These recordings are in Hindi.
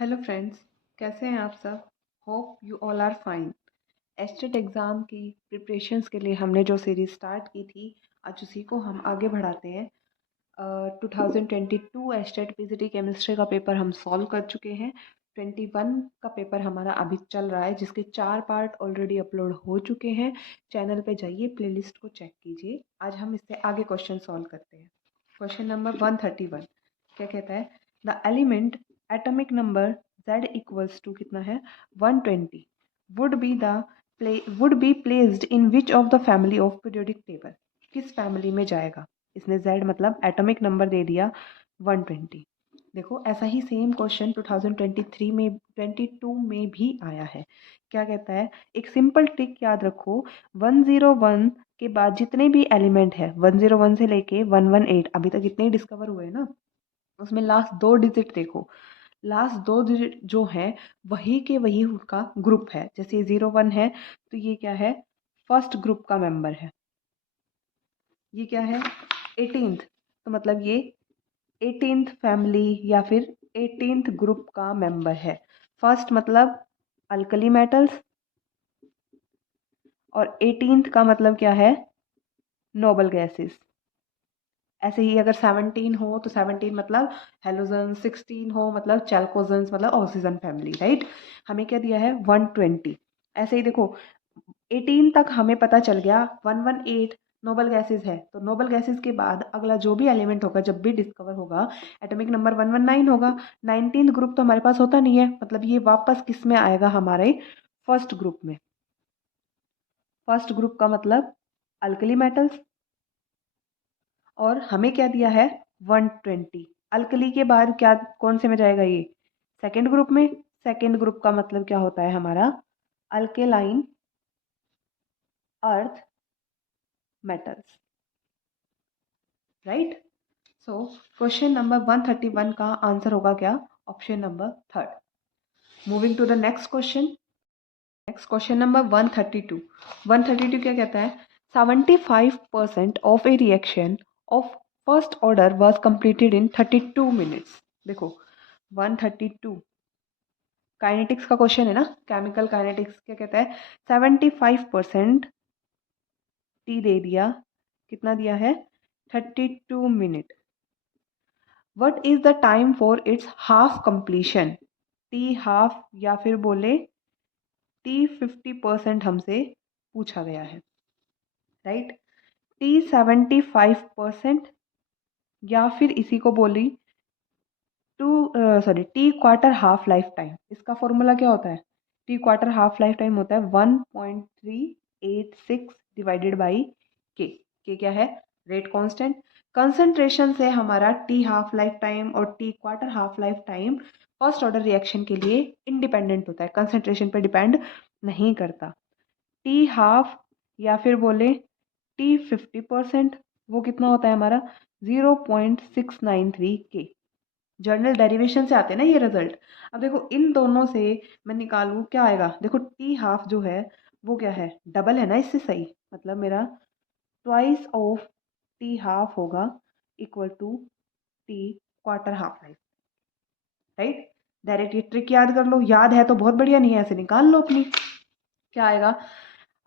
हेलो फ्रेंड्स, कैसे हैं आप सब? Hope you all are fine. State exam की प्रिपरेशंस के लिए हमने जो सीरीज़ स्टार्ट की थी, आज उसी को हम आगे बढ़ाते हैं। 2022 एस्टेट पीजीटी केमिस्ट्री का पेपर हम सॉल्व कर चुके हैं। 21 का पेपर हमारा अभी चल रहा है, जिसके 4 पार्ट ऑलरेडी अपलोड हो चुके हैं। चैनल पे जाइए, प्लेलिस्ट को चेक कीजिए। आज हम इससे आगे क्वेश्चन सॉल्व करते हैं। क्वेश्चन नंबर 131 क्या कहता है? The element atomic number z equals to कितना है? 120 would be would be placed in which of the family of periodic table. किस फैमिली में जाएगा? इसने z मतलब एटॉमिक नंबर दे दिया 120। देखो, ऐसा ही सेम क्वेश्चन 2023 में 22 में भी आया है। क्या कहता है? एक सिंपल ट्रिक याद रखो। 101 के बाद जितने भी एलिमेंट है, 101 से लेके 118 अभी तक इतने ही डिस्कवर हुए ना, उसमें लास्ट 2 डिजिट देखो। लास्ट 2 डिजिट जो है वही के वही उनका ग्रुप है। जैसे ये 01 है तो ये क्या है? फर्स्ट ग्रुप का मेंबर है। ये क्या है? 18th, तो मतलब ये 18th फैमिली या फिर 18th ग्रुप का मेंबर है। फर्स्ट मतलब अल्कली मेटल्स, और 18th का मतलब क्या है? Noble gases. ऐसे ही अगर 17 हो तो 17 मतलब हेलोजन, 16 हो मतलब चैल्कोजेंस मतलब ऑक्सीजन फैमिली, राइट। हमें क्या दिया है? 120। ऐसे ही देखो, 18 तक हमें पता चल गया 118 नोबल गैसेस है, तो नोबल गैसेस के बाद अगला जो भी एलिमेंट होगा, जब भी डिस्कवर होगा, एटॉमिक नंबर 119 होगा। 19th ग्रुप तो हमारे पास होता नहीं है, मतलब ये वापस किस में आएगा? हमारे फर्स्ट ग्रुप में। फर्स्ट ग्रुप का मतलब अल्कली मेटल्स, और हमें क्या दिया है? 120। अल्कली के बाद क्या, कौन से में जाएगा ये? सेकेंड ग्रुप में। सेकेंड ग्रुप का मतलब क्या होता है हमारा? Alkaline earth metals, right. So question number 131 का आंसर होगा क्या? Option number third. Moving to the next question. Next question number 132। 132 क्या कहता है? 75% of a reaction of first order was completed in 32 minutes. देखो, 132 काइनेटिक्स का क्वेश्चन है ना, केमिकल काइनेटिक्स। क्या कहता है? 75% टी दे दिया, कितना दिया है? 32 minute. What is the time for its half completion? T half या फिर बोले टी 50% हमसे पूछा गया है, राइट। टी 75% या फिर इसी को बोली to T quarter half life time. इसका फॉर्मूला क्या होता है? T quarter half life time होता है 1.386 डिवाइडेड बाई के क्या है? Rate constant. कंसंट्रेशन से हमारा टी हाफ लाइफ टाइम और T quarter half life time first order reaction के लिए इंडिपेंडेंट होता है, कंसंट्रेशन पर डिपेंड नहीं करता। टी हाफ या फिर बोले टी 50%, वो कितना होता है हमारा? 0.693 के। जर्नल डेरिवेशन से आते हैं ना ये रिजल्ट। अब देखो, इन दोनों से मैं निकालूं क्या आएगा? देखो, टी हाफ जो है वो क्या है? डबल है ना इससे, सही। मतलब मेरा ट्वाइस ऑफ टी हाफ होगा equal to T quarter half life, right. Direct ये ट्रिक याद कर लो, याद है तो बहुत बढ़िया, नहीं है ऐसे निकाल लो अपनी। क्या आएगा?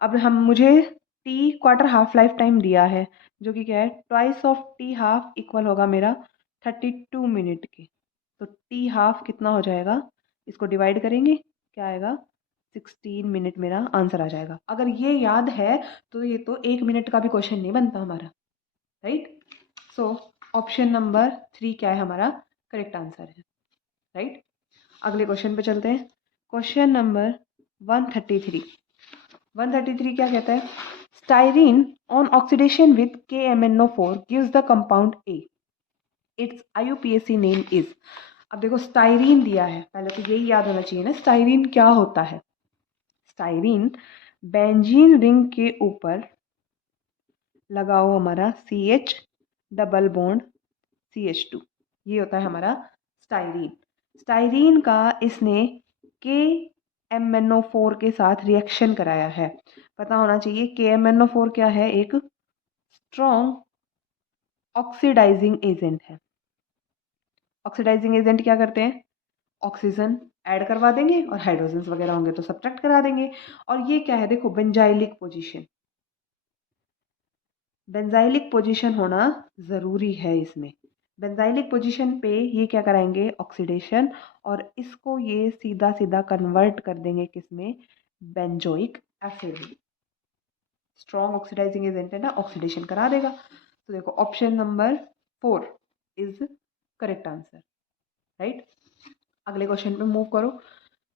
अब हम मुझे T quarter half life time दिया है, जो कि क्या है? Twice of T half equal होगा मेरा 32 मिनट के। तो टी हाफ कितना हो जाएगा? इसको डिवाइड करेंगे, क्या आएगा? 16 मिनट मेरा आंसर आ जाएगा। अगर ये याद है तो ये तो 1 मिनट का भी क्वेश्चन नहीं बनता हमारा, राइट। सो ऑप्शन नंबर 3 क्या है हमारा? करेक्ट आंसर है, राइट। अगले क्वेश्चन पे चलते हैं। Question number 133। 133 क्या कहता है? Styrene on oxidation with KMnO4 gives the compound A. Its IUPAC name is। अब देखो, स्टाइरीन दिया है, पहले तो यही याद होना चाहिए ना स्टाइरीन क्या होता है। स्टाइरीन बेंजीन रिंग के ऊपर लगाओ हमारा CH डबल बॉन्ड CH2, ये होता है हमारा स्टाइरीन। स्टाइरीन का इसने KMnO4 के साथ रिएक्शन कराया है। पता होना चाहिए KMnO4 क्या है? एक स्ट्रॉन्ग ऑक्सीडाइजिंग एजेंट है। ऑक्सीडाइजिंग एजेंट क्या करते हैं? ऑक्सीजन ऐड करवा देंगे और हाइड्रोजन्स वगैरह होंगे तो सब्ट्रैक्ट करा देंगे। और ये क्या है, देखो बेंजाइलिक पोजीशन, बेंजाइलिक पोजीशन होना ज़रूरी है इसमें। बेंजाइलिक पोजीशन पे ये क्या कराएंगे, ऑक्सीडेशन, और इसको ये सीधा सीधा कन्वर्ट कर देंगे किसमें, बेंजोइक एसिड में। स्ट्रॉन्ग ऑक्सीडाइजिंग एजेंट है ना, ऑक्सीडेशन करा देगा। तो देखो option number 4 is correct answer, right. अगले क्वेश्चन पे मूव करो।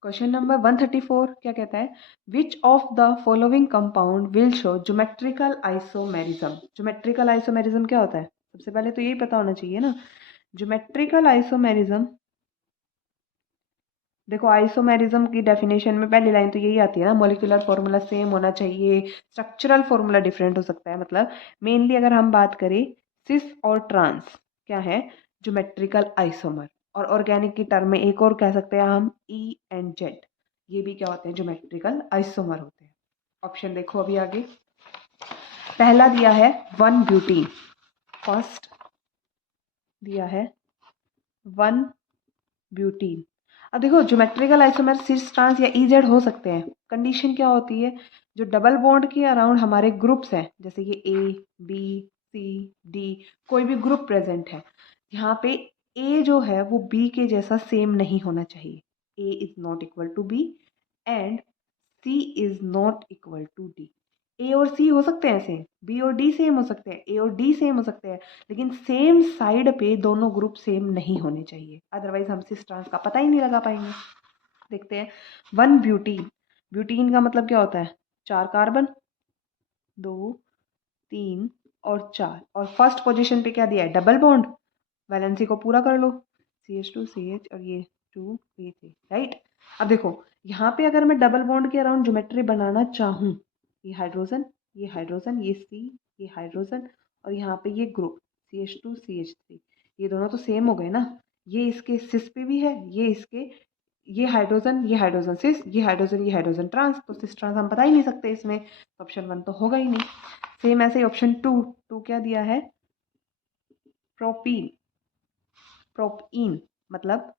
क्वेश्चन नंबर 134 क्या कहता है, विच of the following compound will show geometrical isomerism. Geometrical isomerism क्या होता है, सबसे पहले तो यही पता होना चाहिए ना। ज्योमेट्रिकल आइसोमेरिज्म, देखो आइसोमेरिज्म की डेफिनेशन में पहली लाइन तो यही आती है ना, मॉलिक्यूलर फॉर्मूला सेम होना चाहिए, स्ट्रक्चरल फॉर्मूला डिफरेंट हो सकता है। मतलब मेनली अगर हम बात करें सिस और ट्रांस क्या है, ज्योमेट्रिकल आइसोमर। और ऑर्गेनिक की टर्म में एक और कह सकते हैं हम ई एंड जेड, ये भी क्या होते हैं, ज्योमेट्रिकल आइसोमर होते हैं। ऑप्शन देखो अभी आगे, पहला दिया है 1 ब्यूटीन, फर्स्ट दिया है 1 ब्यूटीन। अब देखो ज्योमेट्रिकल आइसोमर सिस ट्रांस या इजेड हो सकते हैं, कंडीशन क्या होती है, जो डबल बॉन्ड के अराउंड हमारे ग्रुप्स हैं, जैसे ये ए बी सी डी, कोई भी ग्रुप प्रेजेंट है, यहाँ पे ए जो है वो बी के जैसा सेम नहीं होना चाहिए। A is not equal to B and C is not equal to D. A और सी हो सकते हैं सेम, बी और डी सेम हो सकते हैं, ए और डी सेम हो सकते हैं, लेकिन सेम साइड पे दोनों ग्रुप सेम नहीं होने चाहिए, अदरवाइज हम सिस ट्रांस का पता ही नहीं लगा पाएंगे। देखते हैं 1 ब्यूटीन, ब्यूटीन का मतलब क्या होता है, 4 कार्बन, 2 3 और 4, और फर्स्ट पोजीशन पे क्या दिया है, डबल बॉन्ड, वैलेंसी को पूरा कर लो, CH2 CH और ये 2 ये 3, राइट। अब देखो यहाँ पे अगर मैं डबल बॉन्ड के अराउंड ज्योमेट्री बनाना चाहूँ, ये हाइड्रोजन, ये हाइड्रोजन, ये C, ये हाइड्रोजन, और यहाँ पे ये ग्रुप CH2 CH3, ये दोनों तो सेम हो गए ना, ये इसके सिस पे भी है, ये इसके, ये हाइड्रोजन सिस, ये हाइड्रोजन ट्रांस, तो सिस ट्रांस हम बता ही नहीं सकते इसमें, तो ऑप्शन 1 तो होगा ही नहीं। सेम ऐसे ही ऑप्शन 2 क्या दिया है, प्रोपीन, प्रोपीन मतलब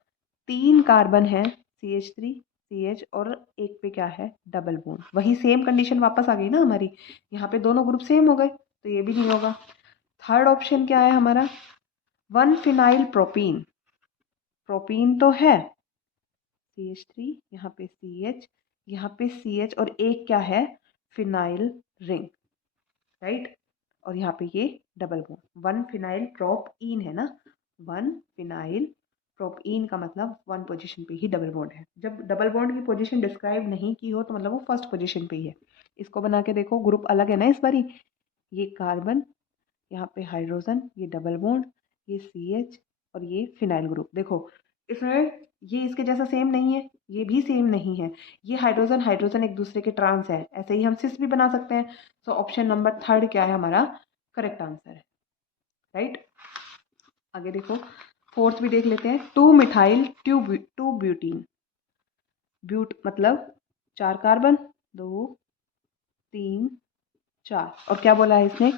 3 कार्बन है, CH3 CH और एक पे क्या है, डबल बॉन्ड, वही सेम कंडीशन वापस आ गई ना हमारी, यहाँ पे दोनों ग्रुप सेम हो गए, तो ये भी नहीं होगा। थर्ड ऑप्शन क्या है हमारा, 1 फिनाइल प्रोपीन, प्रोपीन तो है, CH3 यहाँ पे CH, यहाँ पे CH और एक क्या है, फिनाइल रिंग, राइट। और यहाँ पे ये डबल बॉन्ड, 1 फिनाइल प्रोपीन है ना, 1 फिनाइल प्रोपीन का मतलब 1 पोजीशन पे ही डबल बॉन्ड है। जब डबल बॉन्ड की पोजीशन डिस्क्राइब नहीं की हो तो मतलब वो फर्स्ट पोजीशन पे ही है। इसको बना के देखो, ग्रुप अलग है ना इस बारी, ये कार्बन, यहाँ पे हाइड्रोजन, ये डबल बॉन्ड, ये CH और ये फिनाइल ग्रुप। देखो इसमें ये इसके जैसा सेम नहीं है, ये भी सेम नहीं है, ये हाइड्रोजन हाइड्रोजन एक दूसरे के ट्रांस है, ऐसे ही हम सिस भी बना सकते हैं। तो ऑप्शन नंबर 3 क्या है हमारा, करेक्ट आंसर है, राइट। आगे देखो फोर्थ भी देख लेते हैं, 2 मिथाइल 2 ब्यूटीन, ब्यूट मतलब 4 कार्बन, 2 3 4, और क्या बोला है इसने,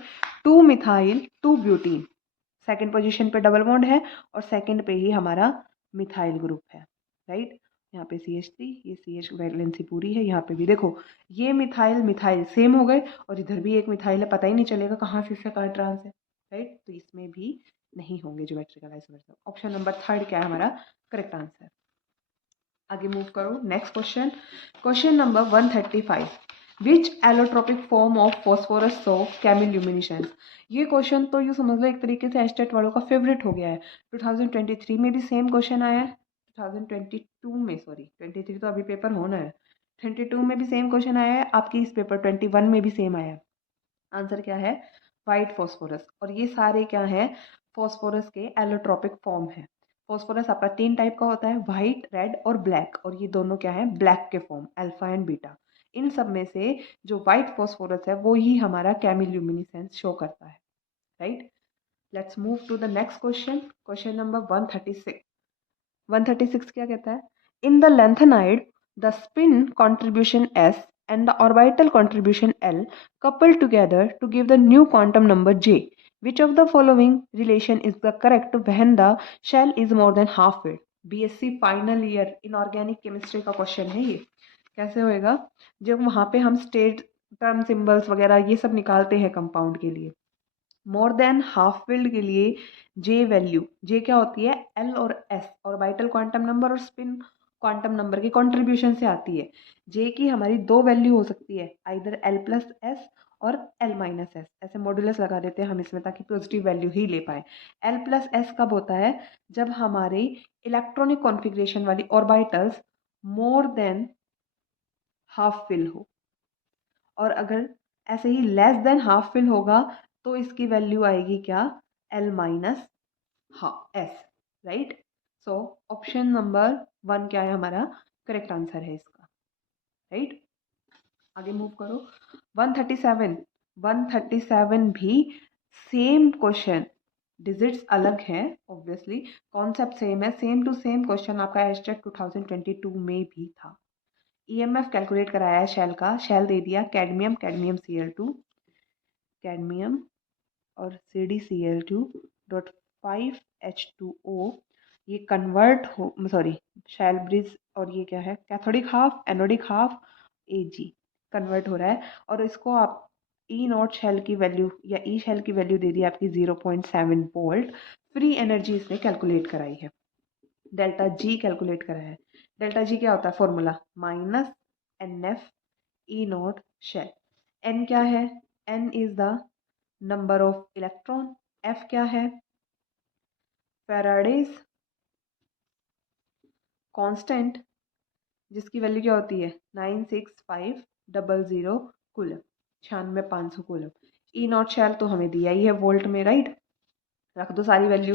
2 मिथाइल 2 ब्यूटीन, सेकंड पोजीशन पे डबल बॉन्ड है और सेकंड पे ही हमारा मिथाइल ग्रुप है, राइट। यहाँ पे CH3, ये CH वैलेंसी पूरी है, यहाँ पे भी देखो ये मिथाइल मिथाइल सेम हो गए और इधर भी एक मिथाइल है, पता ही नहीं चलेगा कहाँ से इसका कहाँ ट्रांस है, राइट। तो इसमें भी नहीं होंगे ज्योमेट्रिकल आइसोमर्स। ऑप्शन नंबर 3 क्या है हमारा करेक्ट आंसर। आगे मूव करो next question, question number 135, which allotropic form of phosphorus so chemiluminescence. ये क्वेश्चन तो यूँ समझ लो एक तरीके से एस्टेट वालों का फेवरेट हो गया है। 2023 में भी सेम क्वेश्चन आया है, 2022 में, सॉरी 23 तो अभी पेपर होना है, 22 में भी सेम क्वेश्चन आया है, आपकी इस पेपर 21 में भी सेम आया है। आंसर क्या है, वाइट फॉस्फोरस। और ये सारे क्या हैं, फॉस्फोरस के एलोट्रोपिक फॉर्म है। फॉस्फोरस आपका 3 टाइप का होता है, वाइट रेड और ब्लैक, और ये दोनों क्या है, ब्लैक के फॉर्म, अल्फा एंड बीटा। इन सब में से जो वाइट फॉस्फोरस है वो ही हमारा कैमिल्यूमिनेसेंस शो करता है, right. Let's move to the next question, question number 136। 136 क्या कहता है, in the lanthanide the spin contribution S and the orbital contribution L coupled together to give the new quantum number J. Which of the following relation is the correct when the shell is more than half filled? BSc final year inorganic chemistry का क्वेश्चन है ये। कैसे होएगा, जब वहाँ पे हम स्टेट टर्म सिंबल्स वगैरह ये सब निकालते हैं कंपाउंड के लिए, मोर देन हाफ फिल्ड के लिए जे वैल्यू, जे क्या होती है, एल और एस ऑर्बिटल क्वांटम नंबर और स्पिन क्वांटम नंबर के कंट्रीब्यूशन से आती है। जे की हमारी दो वैल्यू हो सकती है, आइदर एल प्लस एस और एल माइनस एस, ऐसे मॉड्यूलस लगा देते हैं हम इसमें ताकि पॉजिटिव वैल्यू ही ले पाए। एल प्लस एस कब होता है, जब हमारे इलेक्ट्रॉनिक कॉन्फ़िगरेशन वाली orbitals more than half fill हो, और अगर ऐसे ही लेस देन हाफ फिल होगा तो इसकी वैल्यू आएगी क्या, L minus S, right. So option number 1 क्या है हमारा, करेक्ट आंसर है इसका, राइट। आगे मूव करो। 137, 137 भी सेम क्वेश्चन, डिजिट्स अलग हैं ऑब्वियसली, कॉन्सेप्ट सेम है, सेम टू सेम क्वेश्चन आपका हैशटैग 2022 में भी था। ईएमएफ कैलकुलेट कराया है शेल का, शेल दे दिया कैडमियम, कैडमियम Cl2, कैडमियम और CdCl2.5H2O, ये कन्वर्ट हो, सॉरी, शेल ब्रिज, और ये क्या है, cathodic half anodic half Ag convert हो रहा है, और इसको आप ई नॉट शेल की वैल्यू या ई शेल की वैल्यू दे दी आपकी 0.7 वोल्ट। फ्री एनर्जी इसने कैलकुलेट कराई है, डेल्टा जी कैलकुलेट करा है। डेल्टा जी क्या होता है, formula minus n F E naught cell. N क्या है, n is the number of electron, F क्या है, फैराडेज कांस्टेंट, जिसकी वैल्यू क्या होती है 96500 coulomb, 96,500 coulomb. E naught cell तो हमें दिया ही है वोल्ट में, राइट, रख दो सारी वैल्यू।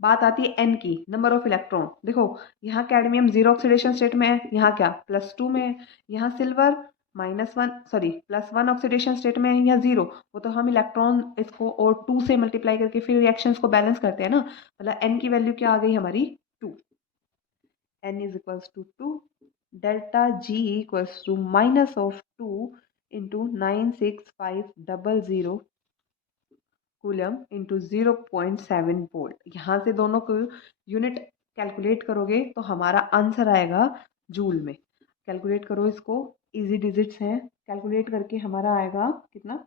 बात आती है एन की, नंबर ऑफ इलेक्ट्रॉन। देखो यहाँ कैडमियम जीरो ऑक्सीडेशन स्टेट में है, यहाँ क्या +2 में है, यहाँ सिल्वर +1 ऑक्सीडेशन स्टेट में है, यहाँ 0। वो तो हम इलेक्ट्रॉन इसको और 2 से मल्टीप्लाई करके फिर रिएक्शंस को बैलेंस करते हैं ना, मतलब एन की वैल्यू क्या आ गई हमारी 2, n is equals to 2, delta G equals to minus of 2 into 96500 coulomb into 0.7 volt. यहाँ से दोनों को यूनिट कैलकुलेट करोगे तो हमारा आंसर आएगा जूल में। कैलकुलेट करो इसको, इजी डिजिट्स हैं, कैलकुलेट करके हमारा आएगा कितना,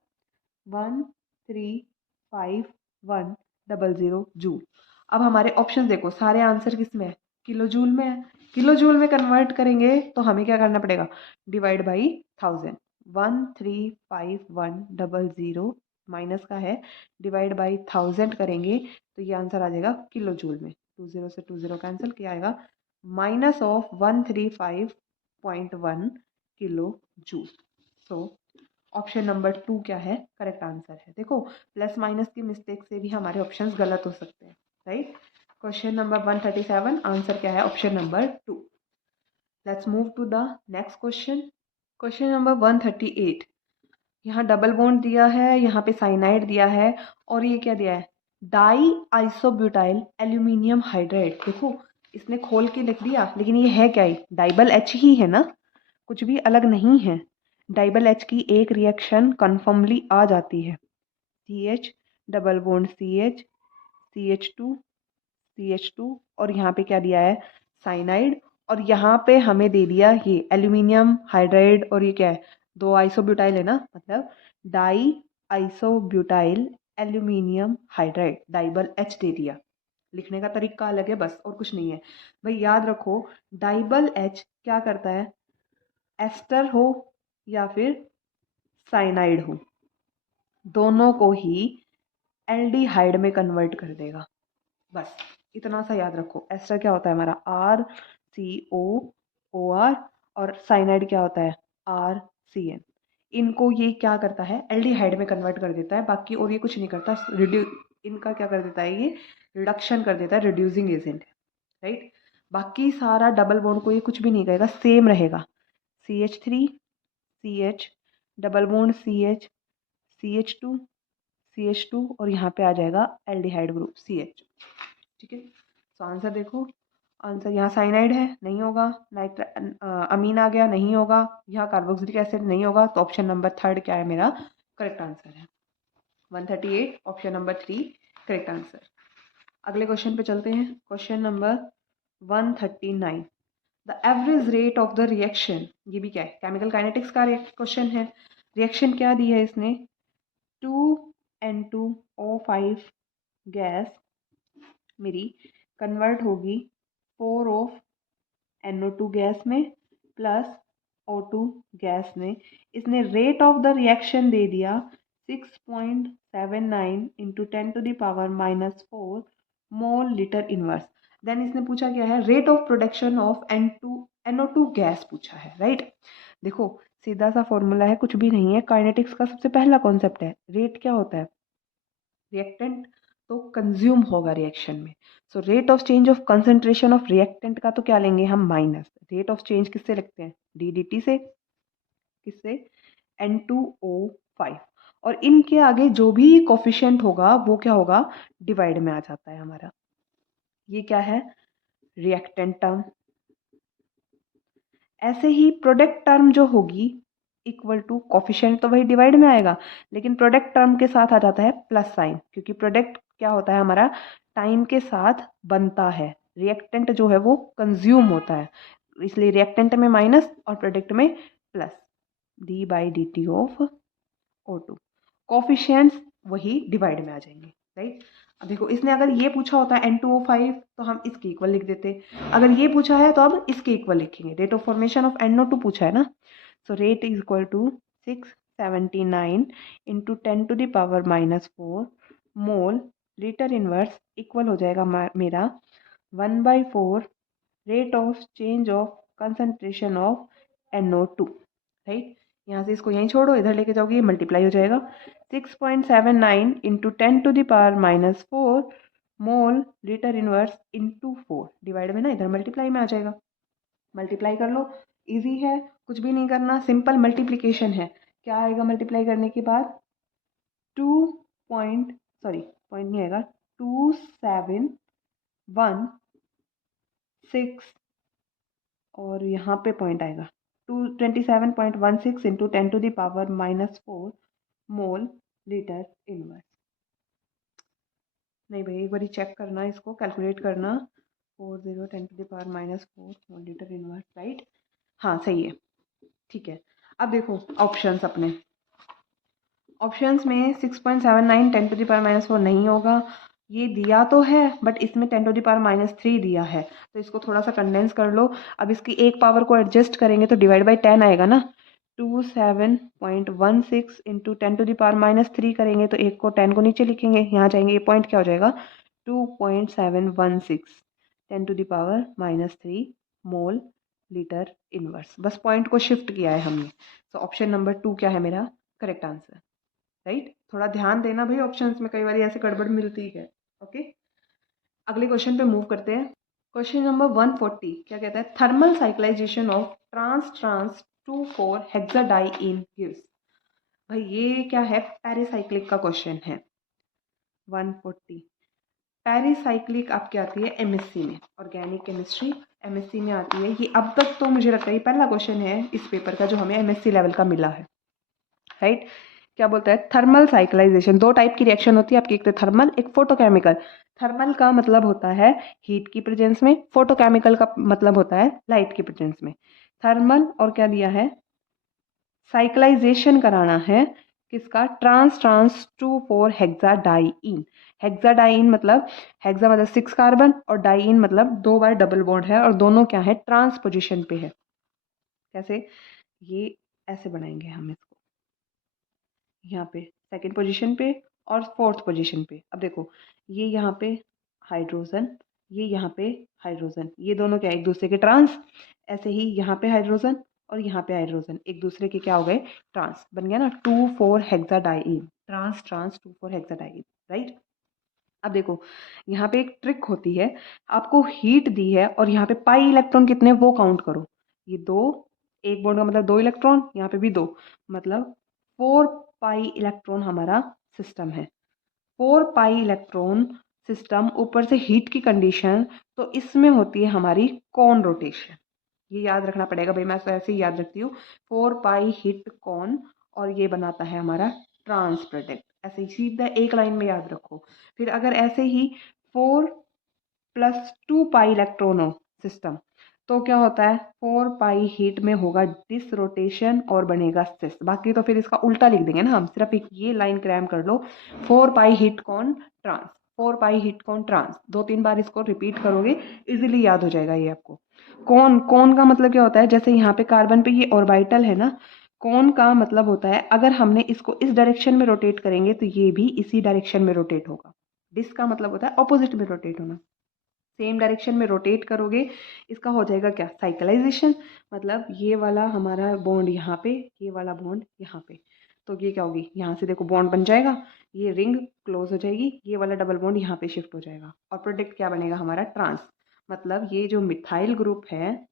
135100 जूल। अब हमारे ऑप्शन देखो, सारे आंसर किस में है, किलो जूल में है। किलो जूल में कन्वर्ट करेंगे तो हमें क्या करना पड़ेगा, डिवाइड बाई 1000। 135100 माइनस का है, डिवाइड बाई 1000 करेंगे तो ये आंसर आ जाएगा किलो जूल में। 20 से 20 कैंसिल किया आएगा, minus of 135.1 kilo joule. So option number 2 क्या है, करेक्ट आंसर है। देखो प्लस माइनस की मिस्टेक से भी हमारे ऑप्शंस गलत हो सकते हैं, राइट। क्वेश्चन नंबर 137, आंसर क्या है, option number 2। Let's move to the next question. Question number 138, यहाँ डबल बॉन्ड दिया है, यहाँ पे साइनाइड दिया है, और ये क्या दिया है, डाई आइसोब्यूटाइल एल्यूमिनियम हाइड्राइड। देखो इसने खोल के लिख दिया, लेकिन ये है क्या, ही डाइबल एच ही है ना, कुछ भी अलग नहीं है। डाइबल एच की एक रिएक्शन कन्फर्मली आ जाती है, CH double bond CH CH2 और यहाँ पे क्या दिया है, साइनाइड, और यहाँ पे हमें दे दिया ये एल्यूमिनियम हाइड्राइड, और ये क्या है, दो आइसोब्यूटाइल है ना, मतलब di isobutyl aluminium hydride, DIBAL H दे दिया। लिखने का तरीका अलग है बस, और कुछ नहीं है भाई। याद रखो डाइबल एच क्या करता है, एस्टर हो या फिर साइनाइड हो, दोनों को ही एल्डिहाइड में कन्वर्ट कर देगा, बस इतना सा याद रखो। एस्टर क्या होता है हमारा RCOOR, और साइनाइड क्या होता है RCN। इनको ये क्या करता है, एल्डिहाइड में कन्वर्ट कर देता है, बाकी और ये कुछ नहीं करता। इनका क्या कर देता है, ये रिडक्शन कर देता है, रिड्यूसिंग एजेंट है, राइट। बाकी सारा डबल बॉन्ड को ये कुछ भी नहीं करेगा, सेम रहेगा। CH3 CH double bond CH CH2 CH2, और यहाँ पे आ जाएगा एल्डिहाइड ग्रुप CH, ठीक है। तो आंसर देखो, आंसर यहाँ साइनाइड है, नहीं होगा, अमीन आ गया, नहीं होगा, यहाँ कार्बोक्सिलिक एसिड नहीं होगा, तो ऑप्शन नंबर 3 क्या है मेरा करेक्ट आंसर है। 138 ऑप्शन नंबर 3 करेक्ट आंसर। अगले क्वेश्चन पे चलते हैं। Question number 139। The average rate of the reaction, ये भी क्या है, केमिकल काइनेटिक्स का क्वेश्चन है। रिएक्शन क्या दी है इसने, 2N2O5 गैस मेरी कन्वर्ट होगी 4 ऑफ NO2 गैस में प्लस O2 गैस में। इसने रेट ऑफ द रिएक्शन दे दिया 6.79 into 10⁻⁻4 mole litre inverse. Then इसने पूछा क्या है, rate of production of NO2 gas पूछा है, राइट। देखो सीधा सा फॉर्मूला है, कुछ भी नहीं है, काइनेटिक्स का सबसे पहला कॉन्सेप्ट है। रेट क्या होता है, रिएक्टेंट तो कंज्यूम होगा रिएक्शन में, so rate of change of concentration of reactant का तो क्या लेंगे हम, माइनस। रेट ऑफ चेंज किससे लिखते हैं, DDT से, किससे, N2O5। और इनके आगे जो भी कोफिशिएंट होगा वो क्या होगा, डिवाइड में आ जाता है हमारा। ये क्या है, रिएक्टेंट टर्म। ऐसे ही प्रोडक्ट टर्म जो होगी इक्वल टू कोफिशिएंट तो वही डिवाइड में आएगा, लेकिन प्रोडक्ट टर्म के साथ आ जाता है प्लस साइन, क्योंकि प्रोडक्ट क्या होता है हमारा, टाइम के साथ बनता है, रिएक्टेंट जो है वो कंज्यूम होता है, इसलिए रिएक्टेंट में माइनस और प्रोडक्ट में plus, d/dt of O2। Coefficients वही डिवाइड में आ जाएंगे, राइट। अब देखो इसने अगर ये पूछा होता है N2O5 तो हम इसके इक्वल लिख देते, अगर ये पूछा है तो अब इसके इक्वल लिखेंगे। Rate of formation of NO2 पूछा है ना, so rate is equal to 679 into 10⁻⁻4 mole litre inverse equal हो जाएगा मेरा 1/4 rate of change of concentration of NO2, right. यहाँ से इसको यहीं छोड़ो, इधर लेके जाओगे, ये मल्टीप्लाई हो जाएगा 6.79 into 10⁻⁻4 mole litre inverse into 4, divide में ना इधर मल्टीप्लाई में आ जाएगा। मल्टीप्लाई कर लो, इजी है, कुछ भी नहीं करना, सिंपल मल्टीप्लिकेशन है। क्या आएगा मल्टीप्लाई करने के बाद, 2 पॉइंट नहीं आएगा, 2716 और यहाँ पे पॉइंट आएगा 227.16 इंटू 10⁻⁻4 मोल लीटर इनवर्स। नहीं भाई, एक बार चेक करना, इसको कैलकुलेट करना, 40 10⁻⁻4 मोल लीटर इनवर्स, राइट। हाँ सही है, ठीक है। अब देखो ऑप्शंस अपने, ऑप्शंस में 6.79 10⁻⁻4 नहीं होगा, ये दिया तो है बट इसमें 10⁻⁻3 दिया है, तो इसको थोड़ा सा कंडेंस कर लो। अब इसकी एक पावर को एडजस्ट करेंगे तो डिवाइड बाई 10 आएगा ना, 27.16 इंटू 10⁻⁻3 करेंगे तो एक को 10 को नीचे लिखेंगे, यहाँ जाएंगे, ये पॉइंट क्या हो जाएगा, 2.716 10⁻⁻3 मोल लीटर इनवर्स। बस पॉइंट को शिफ्ट किया है हमने, तो ऑप्शन नंबर 2 क्या है मेरा करेक्ट आंसर, राइट। थोड़ा ध्यान देना भाई, ऑप्शंस में कई बार ऐसे गड़बड़ मिलती है, ओके। अगले क्वेश्चन पे मूव करते हैं। क्वेश्चन नंबर 140 क्या कहता है, thermal cyclization of trans trans 2,4 hexadiene gives. भाई ये क्या है, पेरिसाइक्लिक का क्वेश्चन है। 140 पेरिसाइक्लिक आपके आती है MSc में, ऑर्गेनिक केमिस्ट्री MSc में आती है। ये अब तक तो मुझे लगता है ये पहला क्वेश्चन है इस पेपर का जो हमें MSc लेवल का मिला है, राइट। क्या बोलता है, थर्मल साइक्लाइजेशन, दो टाइप की रिएक्शन होती है आपकी, एक तो थर्मल एक फोटोकेमिकल। थर्मल का मतलब होता है हीट की प्रेजेंस में, फोटोकेमिकल का मतलब होता है लाइट की प्रेजेंस में। थर्मल और क्या दिया है, साइक्लाइजेशन कराना है किसका, ट्रांस ट्रांस 2,4 हेक्साडाइइन। हेक्साडाइइन मतलब, हेक्सा मतलब 6 कार्बन और डाइइन मतलब 2 बार डबल बॉन्ड है और दोनों क्या है, ट्रांस पोजिशन पे है। कैसे, ये ऐसे बनाएंगे हम इसको, यहाँ पे सेकंड पोजीशन पे और फोर्थ पोजीशन पे। अब देखो ये यहाँ पे हाइड्रोजन, ये यहाँ पे हाइड्रोजन, ये दोनों क्या एक दूसरे के ट्रांस, ऐसे ही यहाँ पे हाइड्रोजन और यहाँ पे हाइड्रोजन एक दूसरे के क्या हो गए, ट्रांस, बन गया ना 2,4 हेक्साडाइइन, ट्रांस ट्रांस 2,4 हेक्साडाइइन, राइट। अब देखो यहाँ पे एक ट्रिक होती है, आपको हीट दी है और यहाँ पे पाई इलेक्ट्रॉन कितने वो काउंट करो, ये दो, एक बॉन्ड का मतलब 2 इलेक्ट्रॉन, यहाँ पे भी 2, मतलब 4 पाई इलेक्ट्रॉन हमारा सिस्टम है। 4 पाई इलेक्ट्रॉन सिस्टम, ऊपर से हीट की कंडीशन, तो इसमें होती है हमारी कॉन रोटेशन। ये याद रखना पड़ेगा भाई, मैं तो ऐसे ही याद रखती हूँ, 4 पाई हिट कॉन, और ये बनाता है हमारा ट्रांस प्रोडक्ट, ऐसे ही सीधा एक लाइन में याद रखो। फिर अगर ऐसे ही 4 + 2 पाई इलेक्ट्रॉन हो सिस्टम। तो क्या होता है, 4 पाई हीट में होगा डिस रोटेशन और बनेगा सिस। बाकी तो फिर इसका उल्टा लिख देंगे ना हम, सिर्फ एक ये लाइन क्रैम कर लो, 4 पाई हीट कौन ट्रांस, 4 पाई हीट कौन ट्रांस, 2-3 बार इसको रिपीट करोगे इजीली याद हो जाएगा ये आपको। कौन कौन का मतलब क्या होता है, जैसे यहाँ पे कार्बन पे ये ऑर्बिटल है ना, कौन का मतलब होता है अगर हमने इसको इस डायरेक्शन में रोटेट करेंगे तो ये भी इसी डायरेक्शन में रोटेट होगा। डिस का मतलब होता है ऑपोजिट में रोटेट होना। सेम डायरेक्शन में रोटेट करोगे, इसका हो जाएगा क्या, साइक्लाइजेशन। मतलब ये वाला हमारा बॉन्ड यहाँ पे, ये वाला बॉन्ड यहाँ पे, तो ये क्या होगी, यहाँ से देखो बॉन्ड बन जाएगा, ये रिंग क्लोज हो जाएगी, ये वाला डबल बॉन्ड यहाँ पे शिफ्ट हो जाएगा और प्रोडक्ट क्या बनेगा हमारा, ट्रांस। मतलब ये जो मिथाइल ग्रुप है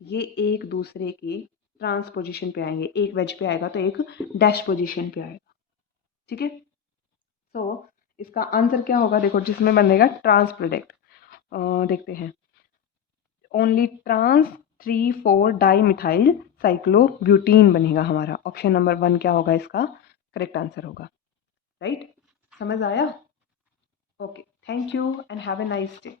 ये एक दूसरे के ट्रांस पोजीशन पे आएंगे, एक वेज पे आएगा तो एक डैश पोजीशन पे आएगा। ठीक है, तो इसका आंसर क्या होगा, देखो जिसमें बनेगा ट्रांस प्रोडक्ट, देखते हैं, ओनली ट्रांस 3,4 डाई मिथाइल साइक्लोब्यूटीन बनेगा हमारा। ऑप्शन नंबर 1 क्या होगा इसका करेक्ट आंसर होगा। राइट, समझ आया? Okay, thank you and have a nice day.